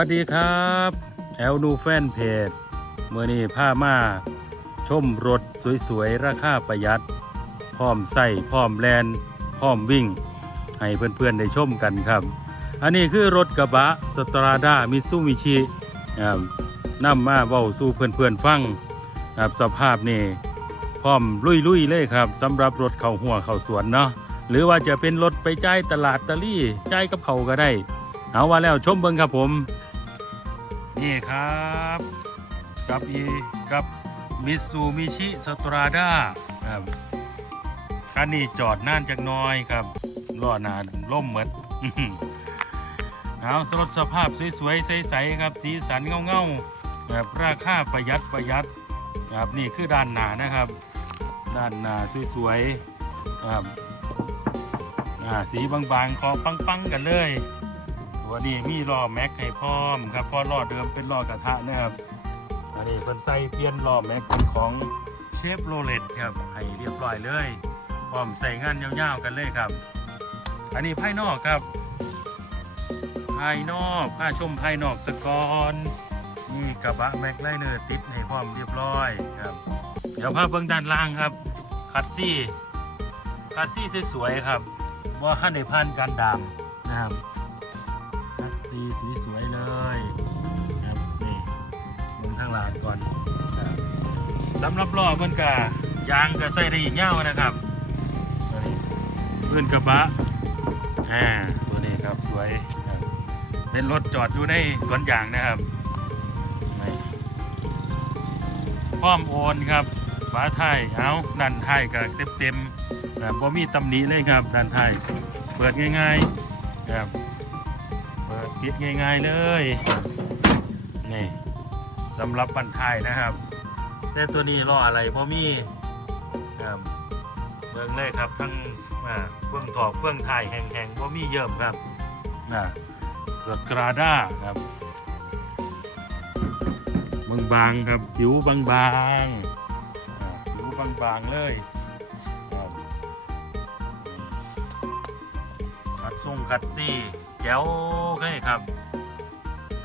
วัสดีครับแอลนูแฟนเพจเมื่อนี้พามาชมรถสวยๆ ราคาประหยัด พร้อมใส่พร้อมแลนพร้อมวิ่ง ให้เพื่อนๆ ได้ชมกันครับ อันนี้คือรถกระบะสตราดามิซูมิชินำมาเว้าสู่เพื่อนๆ ฟังครับสภาพนี่พร้อมลุยๆ เลยครับสำหรับรถเข้าหัวเข้าสวนเนาะหรือว่าจะเป็นรถไปจ่ายตลาดตะลี่จ่ายกับเขาก็ได้ เอาว่าแล้วชมเบิ้งครับผม นี่ครับกับอีกับมิซูมิชิสตราด้าครับคันนี้จอดนานจักหน้อยครับล้อหนาล่มเหมือนเอาสรถสภาพสวยๆใสๆครับ สีสันเงาๆแบบราคาประหยัดประหยัดครับนี่คือด้านหน้านะครับ ด้านหน้าสวยๆครับอ่าสีบางๆคอปังๆกันเลย ตัวนี้มีล้อแม็กให้พร้อมครับเพราะล้อเดิมเป็นล้อกระทะนะครับอันนี้เพิ่นใส่เปลี่ยนล้อแม็กเป็นของเชฟโรเลตครับให้เรียบร้อยเลย พร้อมใส่งานยาวๆกันเลยครับ อันนี้ภายนอกครับ ภายนอกผ้าชมภายนอกสกอนนี่กระบะแม็กไลเนอร์ติดให้พร้อมเรียบร้อยครับ เดี๋ยวพาเบื้องด้านล่างครับคัดซี่คัดซี่สวยๆครับว่าขั้นในพันการดามนะครับ คัดซีสีสวยเลยครับนี่ลงทางลานก่อนครับสำหรับล้อเพื่อนกายางก็ใส่ได้อีกเง่านะครับตัวนี้พื้นกระบะอ่าตัวนี้ครับสวยครับเป็นรถจอดอยู่ในสวนยางนะครับนี่พร้อมโอนครับฝาท้ายเอาด้านท้ายก็เต็มเต็มๆแบบบ่มีตำหนิเลยครับด้านท้ายเปิดง่ายๆครับ เปิดปิดง่าย ๆเลย นี่สำหรับบันทายนะครับ แต่ตัวนี้ล้ออะไรเพราะมีเบิ่งเลยครับทั้งเฟื่องถอกเฟื่องไทายแห้งๆเพราะมีเยิ่มครับนะสกราด้าครับบางๆครับผิวบางๆผิวบางๆเลยคัดส่งคัดซี่ จ๋วเลยครับ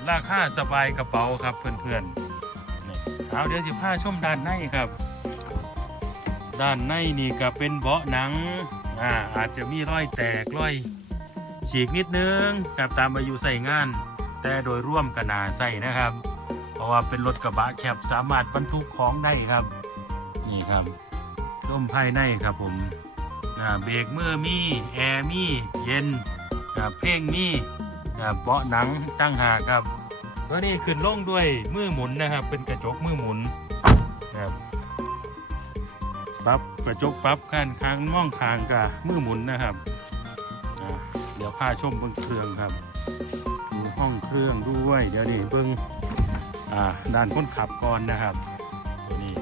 ราคาสบายกระเป๋าครับเพื่อนๆเอาเดี๋ยวสิพาชมด้านในครับ ด้านในนี่ก็เป็นเบาะหนังอ่าอาจจะมีรอยแตกรอยฉีกนิดนึงครับตามอายุใส่งาน แต่โดยร่วมกันนาใส่นะครับ เพราะว่าเป็นรถกระบะแคบสามารถบรรทุกของได้ครับ นี่ครับร่มภายในครับผมอ่าเบรกมือมีแอร์มีเย็น ครับเพลงมีครับเบาะหนังตั้งหากครับตัวนี้ขึ้นลงด้วยมือหมุนนะครับ เป็นกระจกมือหมุนครับปับกระจกปรับข้างข้างมองข้างกับมือหมุนนะครับเดี๋ยวพาชมเบนเครื่องครับดูห้องเครื่องด้วย เดี๋ยวนี้เบิ้งอ่าด้านคนขับก่อนนะครับ ตัวนี้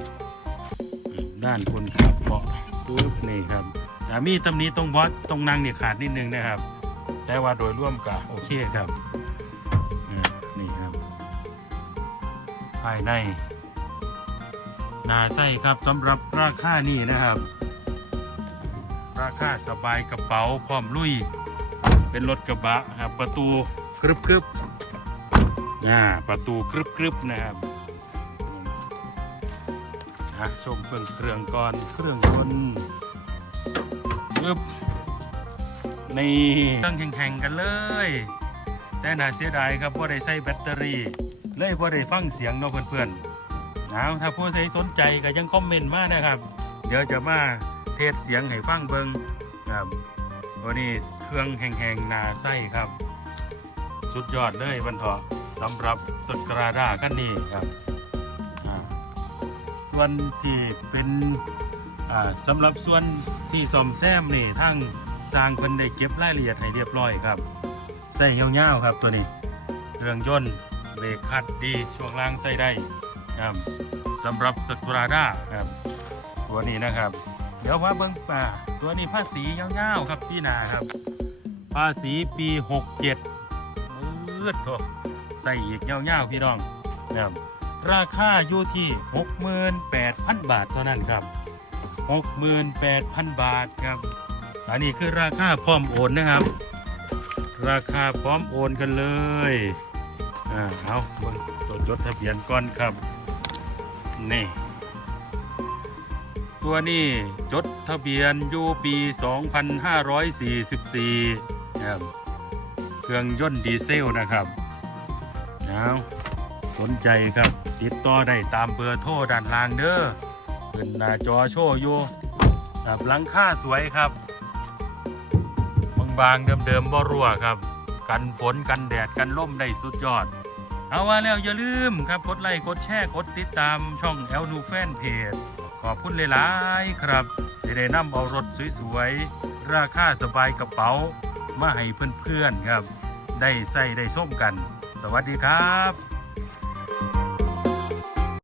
ด้านคนขับเบาะปุ๊บนี่ครับจะมีตำหนี้ตรงบอสตรงนั่งเนี่ยขาดนิดนึงนะครับ แต่ว่าโดยร่วมก็โอเคครับอ่านี่ครับภายในนาไส้ครับสำหรับราคานี่นะครับ ราคาสบายกระเป๋าพร้อมลุย เป็นรถกระบะครับประตูกรึบกรึบอ่าประตูกรึบกรึบนะครับอะชมเครื่องเครื่องก่อนเครื่องยนต์ปึ๊บ นี่ตั้งแข่งๆกันเลย แต่น่าเสียดายครับว่าได้ใส่แบตเตอรี่ เลยว่าได้ฟังเสียงเนาะเพื่อนๆเอาถ้าผู้ใดสนใจก็ยังคอมเมนต์มานะครับ เดี๋ยวจะมาเทสเสียงให้ฟังเบิงครับวันนี้เครื่องแห่งๆนาไส้ครับ สุดยอดเลยบรรทาะสำหรับสดกราดาคันนี้ครับส่วนที่เป็นสำหรับส่วนที่ซ่อมแซมนี่ทั้ง สร้างเพิ่นได้เก็บรายละเอียดให้เรียบร้อยครับใส่เงาวๆครับตัวนี้เครื่องยนต์เบรกคัดดีช่วงล่างใส่ได้ครับสำหรับสกุราด้าครับ ตัวนี้นะครับ เดี๋ยวว่าเบิ้งป่า ตัวนี้ภาษียาวๆครับพี่นาครับ ภาษีปี67มืดโถใส่อีกยาวๆพี่น้องนะครับราคาอยู่ที่ 68,000 บาทเท่านั้นครับ 68,000 บาทครับ อันนี้คือราคาพร้อมโอนนะครับ ราคาพร้อมโอนกันเลยอ่าเอาเบิ่งตัวจดทะเบียนก่อนครับนี่ตัวนี้จดทะเบียนยูปี 2544ครับเครื่องยนต์ดีเซลนะครับเอาสนใจครับ ติดต่อได้ตามเบอร์โทรด้านล่างเด้อเป็นหน้าจอโชว์อยู่ครับหลังค่าสวยครับ บางเดิมๆบ่รั่วครับ กันฝนกันแดดกันล่มได้สุดยอด เอาว่าแล้วอย่าลืมครับกดไลค์กดแชร์กดติดตามช่อง l อลนูแฟนเพจขอบคุณหลายๆครับที่ได้นำเอารถสวยๆ ราคาสบายกระเป๋า มาให้เพื่อนๆครับ ได้ใส่ได้ส้มกัน สวัสดีครับ